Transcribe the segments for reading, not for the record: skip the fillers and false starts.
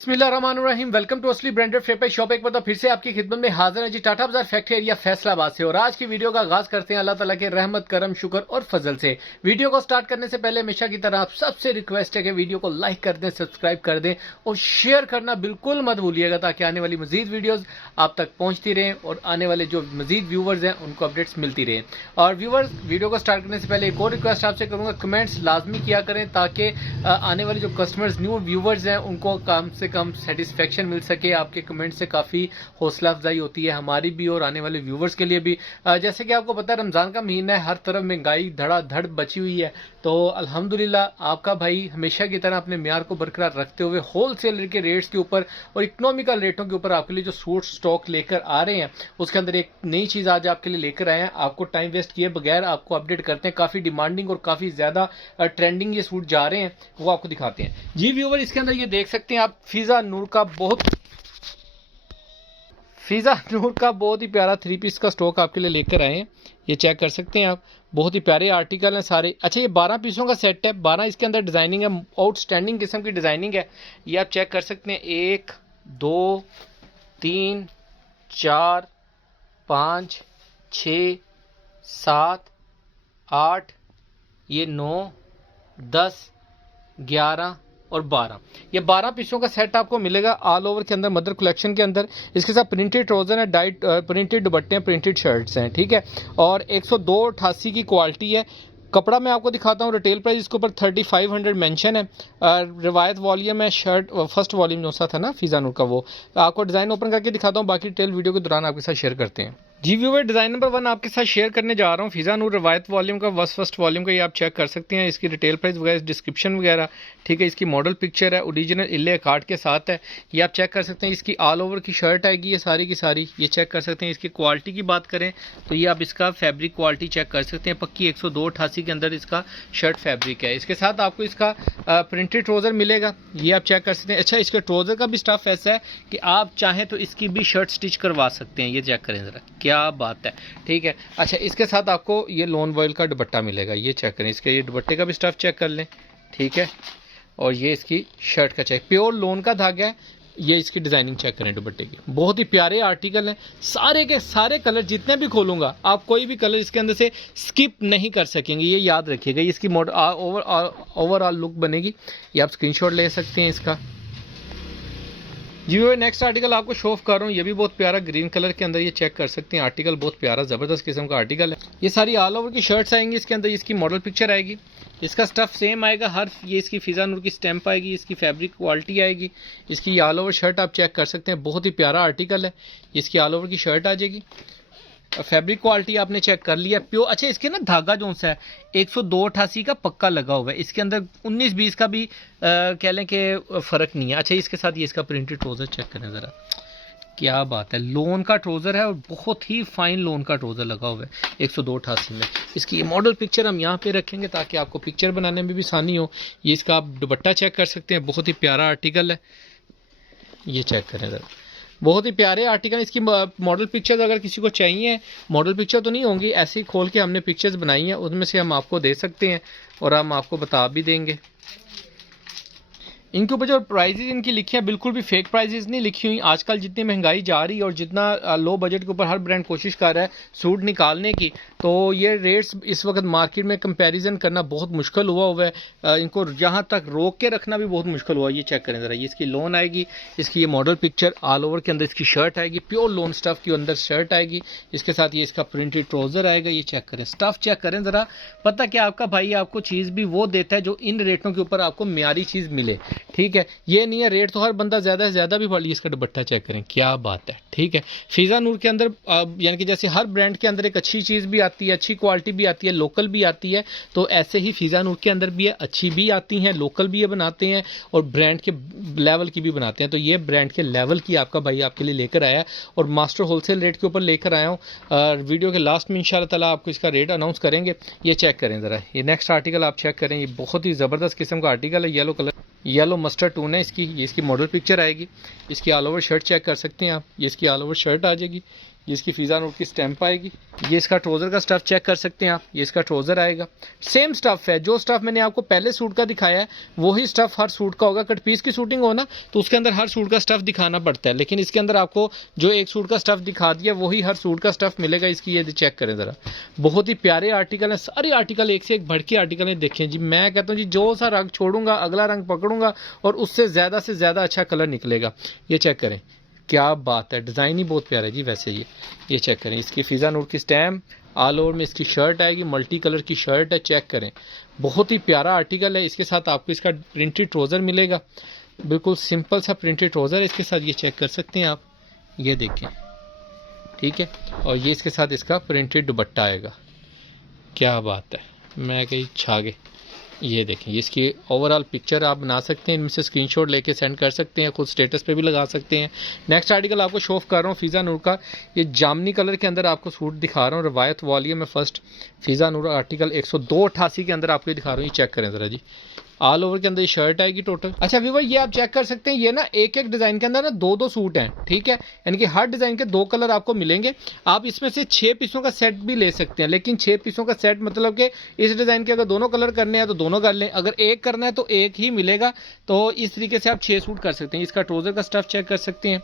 बिस्मिल्लाहिर्रहमानिर्रहीम। Welcome to असली branded फेपर shop. एक बार फिर से आपकी खिदमत में हाजिर है जी, टाटा बाजार फैक्ट्री एरिया फैसलाबाद से। और आज की वीडियो का आगाज करते हैं अल्लाह ताला के रहमत करम शुक्र और फजल से। वीडियो को स्टार्ट करने से पहले हमेशा की तरह आप सबसे रिक्वेस्ट है कि वीडियो को लाइक कर दें, सब्सक्राइब कर दें और शेयर करना बिल्कुल मत भूलिएगा, ताकि आने वाली मजीद वीडियोज आप तक पहुंचती रहें और आने वाले जो मजीद व्यूवर्स हैं उनको अपडेट्स मिलती रहें। और व्यूवर्स, वीडियो को स्टार्ट करने से पहले एक और रिक्वेस्ट आपसे करूंगा, कमेंट्स लाजमी किया करें ताकि आने वाले जो कस्टमर्स न्यू व्यूवर्स हैं उनको कम से कम सेटिस्फेक्शन मिल सके। आपके कमेंट से काफी हौसला अफजाई होती है हमारी भी और आने वाले व्यूवर्स के लिए भी। जैसे कि आपको पता है रमजान का महीना है, हर तरफ महंगाई धड़ाधड़ बची हुई है, तो अल्हम्दुलिल्लाह आपका भाई हमेशा की तरह अपने म्यार को बरकरार रखते हुए होलसेल के रेट्स के ऊपर और इकोनॉमिकल रेटों के ऊपर आपके लिए जो सूट स्टॉक लेकर आ रहे हैं, उसके अंदर एक नई चीज आज आपके लिए लेकर आए हैं। आपको टाइम वेस्ट किए बगैर आपको अपडेट करते हैं। काफी डिमांडिंग और काफी ज्यादा ट्रेंडिंग ये सूट जा रहे हैं, वो आपको दिखाते हैं जी व्यूवर। इसके अंदर ये देख सकते हैं आप, फिजा नूर का बहुत ही प्यारा 3 पीस का स्टॉक आपके लिए लेकर आए हैं। ये चेक कर सकते हैं आप, बहुत ही प्यारे आर्टिकल हैं सारे। अच्छा, ये 12 पीसों का सेट है, 12 इसके अंदर डिजाइनिंग है, आउटस्टैंडिंग किस्म की डिजाइनिंग है। ये आप चेक कर सकते हैं, 1 2 3 4 5 6 7 8, ये 9 10 11 और 12, ये 12 पीसों का सेट आपको मिलेगा ऑल ओवर के अंदर, मदर कलेक्शन के अंदर। इसके साथ प्रिंटेड ट्राउजर है, डाइट प्रिंटेड दुपट्टे हैं, प्रिंटेड शर्ट्स हैं, ठीक है। और 102.88 की क्वालिटी है। कपड़ा मैं आपको दिखाता हूँ, रिटेल प्राइस इसके ऊपर 3500 मेंशन है। रिवायत वॉल्यूम है, शर्ट फर्स्ट वॉल्यूम जो सा था ना फिजा नूर का, वो आपको डिजाइन ओपन करके दिखाता हूँ, बाकी डिटेल वीडियो के दौरान आपके साथ शेयर करते हैं जी व्यूवर। डिजाइन नंबर 1 आपके साथ शेयर करने जा रहा हूँ, फिजा नूर रिवायत वॉल्यूम का, फर्स्ट वॉल्यूम का। ये आप चेक कर सकते हैं, इसकी रिटेल प्राइस वगैरह, डिस्क्रिप्शन वगैरह, ठीक है। इसकी मॉडल पिक्चर है, ओरिजिनल इले कार्ड के साथ है। ये आप चेक कर सकते हैं, इसकी ऑल ओवर की शर्ट आएगी ये सारी की सारी। ये चेक कर सकते हैं। इसकी क्वालिटी की बात करें तो ये आप इसका फैब्रिक क्वालिटी चेक कर सकते हैं, पक्की 102.88 के अंदर इसका शर्ट फैब्रिक है। इसके साथ आपको इसका प्रिंटेड ट्राउजर मिलेगा, ये आप चेक कर सकते हैं। अच्छा, इसके ट्राउजर का भी स्टफ ऐसा है कि आप चाहें तो इसकी भी शर्ट स्टिच करवा सकते हैं। ये चेक करें जरा, क्या बात है, ठीक है। अच्छा, इसके साथ आपको ये लॉन वॉयल का दुपट्टा मिलेगा, ये चेक करें। इसके ये दुपट्टे का भी स्टफ चेक कर लें, ठीक है। और ये इसकी शर्ट का चेक, प्योर लोन का धागा है। ये इसकी डिजाइनिंग चेक करें दुपट्टे की, बहुत ही प्यारे आर्टिकल हैं। सारे के सारे कलर जितने भी खोलूंगा आप कोई भी कलर इसके अंदर से स्किप नहीं कर सकेंगे, ये याद रखिएगा। इसकी ओवरऑल लुक बनेगी, ये आप स्क्रीनशॉट ले सकते हैं इसका जी। नेक्स्ट आर्टिकल आपको शो ऑफ कर रहा हूँ, ये भी बहुत प्यारा ग्रीन कलर के अंदर, ये चेक कर सकते हैं। आर्टिकल बहुत प्यारा जबरदस्त किस्म का आर्टिकल है। ये सारी ऑल ओवर की शर्ट्स आएंगी इसके अंदर, इसकी मॉडल पिक्चर आएगी, इसका स्टफ सेम आएगा हर। ये इसकी फिजा नूर की स्टैंप आएगी, इसकी फैब्रिक क्वालिटी आएगी। इसकी ऑल ओवर शर्ट आप चेक कर सकते हैं, बहुत ही प्यारा आर्टिकल है। इसकी ऑल ओवर की शर्ट आ जाएगी, फैब्रिक क्वालिटी आपने चेक कर लिया, प्योर। अच्छा, इसके ना धागा जो सा है 102.88 का पक्का लगा हुआ है, इसके अंदर 19-20 का भी कह लें कि फर्क नहीं है। अच्छा, इसके साथ ये इसका प्रिंटेड ट्राउजर चेक करें जरा, क्या बात है। लोन का ट्राउजर है और बहुत ही फाइन लोन का ट्राउजर लगा हुआ है 102.88 में। इसकी मॉडल पिक्चर हम यहाँ पे रखेंगे ताकि आपको पिक्चर बनाने में भी आसानी हो। ये इसका आप दुपट्टा चेक कर सकते हैं, बहुत ही प्यारा आर्टिकल है, ये चेक करें जरा, बहुत ही प्यारे आर्टिकल। इसकी मॉडल पिक्चर्स अगर किसी को चाहिए, मॉडल पिक्चर तो नहीं होंगी, ऐसे ही खोल के हमने पिक्चर्स बनाई हैं, उनमें से हम आपको दे सकते हैं और हम आपको बता भी देंगे। इनके ऊपर जो प्राइजेज इनकी लिखी हैं बिल्कुल भी फेक प्राइजेज नहीं लिखी हुई। आजकल जितनी महंगाई जा रही है और जितना लो बजट के ऊपर हर ब्रांड कोशिश कर रहा है सूट निकालने की, तो ये रेट्स इस वक्त मार्केट में कंपैरिजन करना बहुत मुश्किल हुआ है। इनको यहाँ तक रोक के रखना भी बहुत मुश्किल हुआ है। ये चेक करें ज़रा, ये इसकी लोन आएगी, इसकी ये मॉडल पिक्चर ऑल ओवर के अंदर इसकी शर्ट आएगी, प्योर लोन स्टफ के अंदर शर्ट आएगी। इसके साथ ये इसका प्रिंटेड ट्राउजर आएगा, ये चेक करें, स्टफ चेक करें ज़रा। पता क्या, आपका भाई आपको चीज़ भी वो देता है जो इन रेटों के ऊपर आपको म्यारी चीज़ मिले, ठीक है। ये नहीं है रेट तो हर बंदा ज्यादा से ज्यादा भी पड़ लिया। इसका दुपट्टा चेक करें, क्या बात है, ठीक है। फिजा नूर के अंदर यानी कि जैसे हर ब्रांड के अंदर एक अच्छी चीज भी आती है, अच्छी क्वालिटी भी आती है, लोकल भी आती है, तो ऐसे ही फिजा नूर के अंदर भी है, अच्छी भी आती हैं, लोकल भी ये बनाते हैं और ब्रांड के लेवल की भी बनाते हैं। तो ये ब्रांड के लेवल की आपका भाई आपके लिए लेकर आया है और मास्टर होलसेल रेट के ऊपर लेकर आया हूँ। वीडियो के लास्ट में इंशाल्लाह ताला आपको इसका रेट अनाउंस करेंगे। ये चेक करें जरा, ये नेक्स्ट आर्टिकल आप चेक करें, ये बहुत ही जबरदस्त किस्म का आर्टिकल है, yellow colour, yellow mustard tone है इसकी। ये इसकी मॉडल पिक्चर आएगी, इसकी ऑल ओवर शर्ट चेक कर सकते हैं आप, ये इसकी ऑल ओवर शर्ट आ जाएगी, ये इसकी फिजा नूर की स्टैंप आएगी। ये इसका ट्राउजर का स्टफ चेक कर सकते हैं आप, ये इसका ट्राउजर आएगा। सेम स्टफ है, जो स्टफ मैंने आपको पहले सूट का दिखाया है वही स्टफ हर सूट का होगा। कट पीस की शूटिंग हो ना तो उसके अंदर हर सूट का स्टफ दिखाना पड़ता है, लेकिन इसके अंदर आपको जो एक सूट का स्टफ दिखा दिया वही हर सूट का स्टफ मिलेगा। इसकी ये चेक करें ज़रा, बहुत ही प्यारे आर्टिकल हैं, सारे आर्टिकल एक से एक बढ़ के आर्टिकल हैं। देखें जी, मैं कहता हूँ जी जो सा रंग छोड़ूंगा अगला रंग पकड़ूंगा और उससे ज़्यादा अच्छा कलर निकलेगा। ये चेक करें, क्या बात है, डिज़ाइन ही बहुत प्यारा है जी। वैसे ये चेक करें, इसकी फिजा नूर की स्टैम्प, ऑल ओवर में इसकी शर्ट आएगी, मल्टी कलर की शर्ट है। चेक करें, बहुत ही प्यारा आर्टिकल है। इसके साथ आपको इसका प्रिंटेड ट्राउज़र मिलेगा, बिल्कुल सिंपल सा प्रिंटेड ट्राउज़र है इसके साथ। ये चेक कर सकते हैं आप, ये देखें, ठीक है। और ये इसके साथ इसका प्रिंटेड दुपट्टा आएगा। क्या बात है, मैं कहीं छा गए। ये देखें, ये इसकी ओवरऑल पिक्चर आप बना सकते हैं, इनमें से स्क्रीनशॉट लेके सेंड कर सकते हैं, खुद स्टेटस पे भी लगा सकते हैं। नेक्स्ट आर्टिकल आपको शो ऑफ कर रहा हूँ फिजा नूर का। ये जामनी कलर के अंदर आपको सूट दिखा रहा हूँ, रवायत वॉल्यूम में फर्स्ट फिजा नूर आर्टिकल 10288 के अंदर आपको दिखा रहा हूँ। ये चेक करें ज़रा जी, ऑल ओवर के अंदर ये शर्ट आएगी टोटल। अच्छा व्यूअर, ये आप चेक कर सकते हैं, ये ना एक एक डिज़ाइन के अंदर ना दो सूट हैं, ठीक है, यानी कि हर डिज़ाइन के 2 कलर आपको मिलेंगे। आप इसमें से 6 पीसों का सेट भी ले सकते हैं, लेकिन 6 पीसों का सेट मतलब कि इस डिज़ाइन के अगर दोनों कलर करने हैं तो दोनों कर लें, अगर एक करना है तो एक ही मिलेगा। तो इस तरीके से आप 6 सूट कर सकते हैं। इसका ट्राउज़र का स्टफ चेक कर सकते हैं,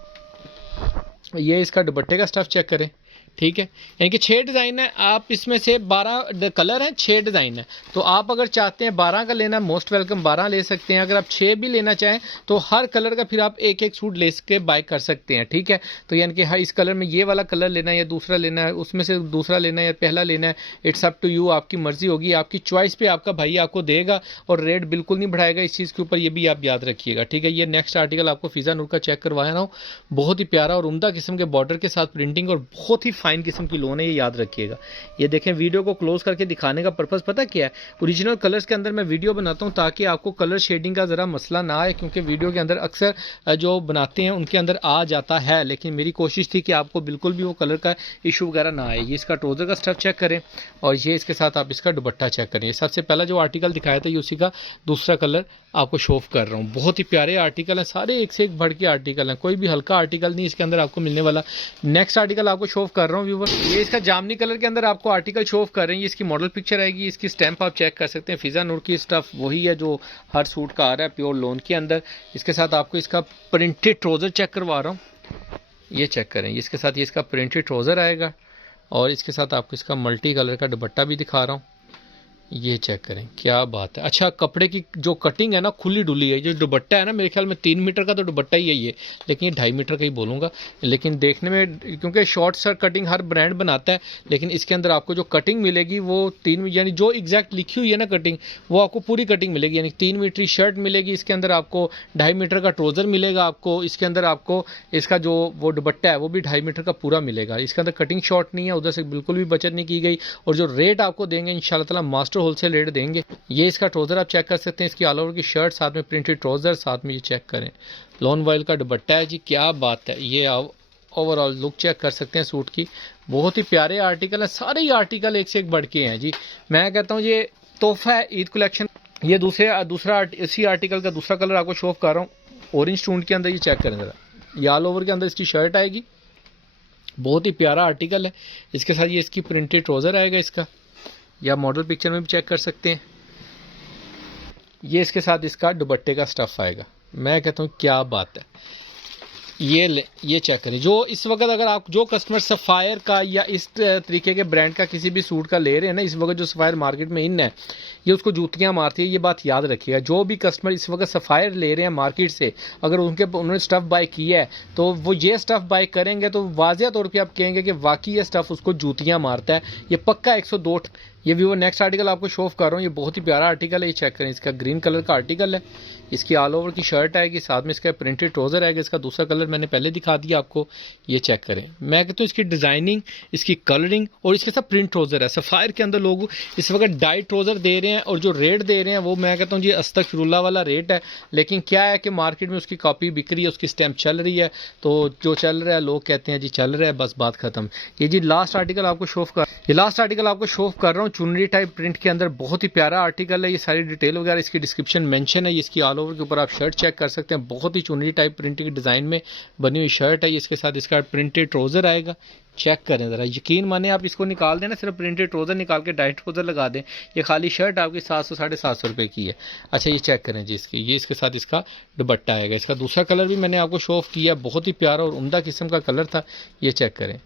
ये इसका दुपट्टे का स्टफ चेक करें, ठीक है। यानी कि 6 डिज़ाइन है, आप इसमें से 12 कलर हैं, 6 डिज़ाइन है। तो आप अगर चाहते हैं 12 का लेना, मोस्ट वेलकम 12 ले सकते हैं। अगर आप 6 भी लेना चाहें तो हर कलर का फिर आप एक एक सूट ले के बाय कर सकते हैं, ठीक है। तो यानी कि इस कलर में ये वाला कलर लेना है या दूसरा लेना है, उसमें से दूसरा लेना है या पहला लेना है, इट्स अप टू यू, आपकी मर्जी होगी, आपकी चॉइस पे आपका भाई आपको देगा और रेट बिल्कुल नहीं बढ़ाएगा इस चीज़ के ऊपर, ये भी आप याद रखिएगा, ठीक है। ये नेक्स्ट आर्टिकल आपको फिजा नूर का चेक करवाया रहा हूँ, बहुत ही प्यारा और उम्दा किस्म के बॉर्डर के साथ प्रिंटिंग और बहुत ही फाइन किस्म की लोन है, ये याद रखिएगा। ये देखें, वीडियो को क्लोज करके दिखाने का पर्पस पता क्या है, ओरिजिनल कलर्स के अंदर मैं वीडियो बनाता हूं ताकि आपको कलर शेडिंग का ज़रा मसला ना आए, क्योंकि वीडियो के अंदर अक्सर जो बनाते हैं उनके अंदर आ जाता है, लेकिन मेरी कोशिश थी कि आपको बिल्कुल भी वो कलर का इशू वगैरह ना आए। ये इसका ट्राउज़र का स्टफ चेक करें और ये इसके साथ आप इसका दुपट्टा चेक करें। सबसे पहला जो आर्टिकल दिखाया था ये उसी का दूसरा कलर आपको शो ऑफ कर रहा हूँ। बहुत ही प्यारे आर्टिकल हैं, सारे एक से एक बढ़ के आर्टिकल हैं, कोई भी हल्का आर्टिकल नहीं इसके अंदर आपको मिलने वाला। नेक्स्ट आर्टिकल आपको शो ऑफ कर रहा हूँ व्यूअर, ये इसका जामनी कलर के अंदर आपको आर्टिकल शो ऑफ कर रहे हैं। ये इसकी मॉडल पिक्चर आएगी, इसकी स्टैंप आप चेक कर सकते हैं। फिजा नूर की स्टफ वही है जो हर सूट का आ रहा है प्योर लोन के अंदर। इसके साथ आपको इसका प्रिंटेड ट्राउज़र चेक करवा रहा हूँ, ये चेक करें, इसके साथ ये इसका प्रिंटेड ट्राउज़र आएगा और इसके साथ आपको इसका मल्टी कलर का दुपट्टा भी दिखा रहा हूँ। ये चेक करें, क्या बात है। अच्छा, कपड़े की जो कटिंग है ना खुली डुली है। ये दुपट्टा है ना मेरे ख्याल में 3 मीटर का तो दुपट्टा ही है ये, लेकिन ये 2.5 मीटर का ही बोलूँगा, लेकिन देखने में, क्योंकि शॉर्ट सर कटिंग हर ब्रांड बनाता है, लेकिन इसके अंदर आपको जो कटिंग मिलेगी वो 3, यानी जो एग्जैक्ट लिखी हुई है ना कटिंग, वो आपको पूरी कटिंग मिलेगी। यानी 3 मीटर शर्ट मिलेगी, इसके अंदर आपको 2.5 मीटर का ट्राउज़र मिलेगा, आपको इसके अंदर आपको इसका जो वो दुपट्टा है वो भी 2.5 मीटर का पूरा मिलेगा। इसके अंदर कटिंग शॉर्ट नहीं है, उधर से बिल्कुल भी बचत नहीं की गई, और जो रेट आपको देंगे इंशाल्लाह ताला मास्टर होलसेल रेट देंगे। ये इसका ट्राउज़र आप चेक कर सकते हैं, इसकी ऑल ओवर की शर्ट, साथ में प्रिंटेड ट्राउज़र, साथ में ये चेक करें लॉन वॉयल का दुपट्टा है जी। क्या बात है, ये ओवरऑल लुक चेक कर सकते हैं सूट की। बहुत ही प्यारे आर्टिकल है, सारे ही आर्टिकल एक से एक बढ़ के हैं जी। मैं कहता हूँ ये तोहफा है ईद कलेक्शन। ये दूसरा इसी आर्टिकल का दूसरा कलर आपको शो ऑफ कर रहा हूँ, ऑरेंज टोन के अंदर। ये चेक करें ज़रा, ये ऑल ओवर के अंदर इसकी शर्ट आएगी, बहुत ही प्यारा आर्टिकल है। इसके साथ ये इसकी प्रिंटेड ट्राउज़र आएगा इसका, या मॉडल पिक्चर में भी चेक कर सकते हैं। ये इसके साथ इसका दुपट्टे का स्टफ आएगा। मैं कहता हूँ क्या बात है, ये चेक करें। जो इस वक्त अगर आप जो कस्टमर सफ़ायर का या इस तरीके के ब्रांड का किसी भी सूट का ले रहे हैं ना, इस वक्त जो सफ़ायर मार्केट में इन है, ये उसको जूतियां मारती है, ये बात याद रखिएगा। जो भी कस्टमर इस वक्त सफ़ायर ले रहे हैं मार्केट से, अगर उन्होंने स्टफ़ बाय किया है तो वो ये स्टफ़ बाय करेंगे तो वाज़िया तौर पे आप कहेंगे कि वाकई ये स्टफ़ उसको जूतियां मारता है, ये पक्का 102। ये व्यूअर नेक्स्ट आर्टिकल आपको शो ऑफ कर रहा हूँ, ये बहुत ही प्यारा आर्टिकल है, ये चेक करें। इसका ग्रीन कलर का आर्टिकल है, इसकी ऑल ओवर की शर्ट आएगी, साथ में इसका प्रिंटेड ट्राउज़र आएगा। इसका दूसरा कलर मैंने पहले दिखा दिया आपको, ये चेक करें। मैं कहता हूँ इसकी डिज़ाइनिंग, इसकी कलरिंग और इसके साथ प्रिंट ट्राउज़र है। सफ़ायर के अंदर लोग इस वक्त डाई ट्राउज़र दे रहे हैं और जो रेट दे रहे हैं वो मैं कहता हूँ जी अस्तगफिरुल्लाह वाला रेट है, लेकिन क्या है कि मार्केट में उसकी कॉपी बिक रही है, उसकी स्टैम्प चल रही है, तो जो चल रहा है लोग कहते हैं जी चल रहा है, बस बात खत्म। ये जी लास्ट आर्टिकल आपको शो ऑफ कर रहा हूँ, चुनरी टाइप प्रिंट के अंदर बहुत ही प्यारा आर्टिकल है। ये सारी डिटेल वगैरह इसकी डिस्क्रिप्शन मेंशन है। इसकी ऑल ओवर के ऊपर आप शर्ट चेक कर सकते हैं। बहुत ही चुनरी टाइप प्रिंट की डिज़ाइन में बनी हुई शर्ट है। इसके साथ इसका प्रिंटेड ट्राउज़र आएगा। चेक करें ज़रा, यकीन माने आप इसको निकाल दें ना, सिर्फ प्रिंटेड ट्राउज़र निकाल के डायरेक्ट ट्राउज़र लगा दें, ये खाली शर्ट आपकी 700 750 रुपये की है। अच्छा ये चेक करें जी इसकी, ये इसके साथ इसका दुपट्टा आएगा। इसका दूसरा कलर भी मैंने आपको शो ऑफ किया, बहुत ही प्यारा और उम्दा किस्म का कलर था। ये चेक करें,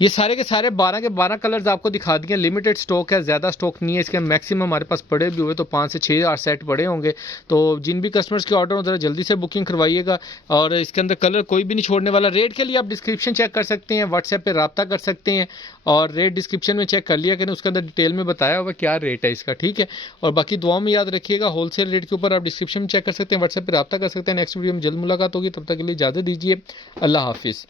ये सारे के सारे 12 के 12 कलर्स आपको दिखा दिए। लिमिटेड स्टॉक है, ज़्यादा स्टॉक नहीं है इसके। मैक्सिमम हमारे पास पड़े भी हुए तो 5 से 6 8 सेट पड़े होंगे। तो जिन भी कस्टमर्स के ऑर्डर हो ज़रा जल्दी से बुकिंग करवाइएगा। और इसके अंदर कलर कोई भी नहीं छोड़ने वाला। रेट के लिए आप डिस्क्रिप्शन चेक कर सकते हैं, व्हाट्सएप पे रब्ता कर सकते हैं और रेट डिस्क्रिप्शन में चेक कर लिया कि उसके अंदर डिटेल में बताया हुआ क्या रेट है इसका, ठीक है। और बाकी दुआओं में याद रखिएगा, होलसेल रेट के ऊपर आप डिस्क्रिप्शन में चेक कर सकते हैं, व्हाट्सएप पर रब्ता कर सकते हैं। नेक्स्ट वीडियो में जल्द मुलाकात होगी, तब तक के लिए इजाज़त दीजिए। अल्लाह हाफिज़।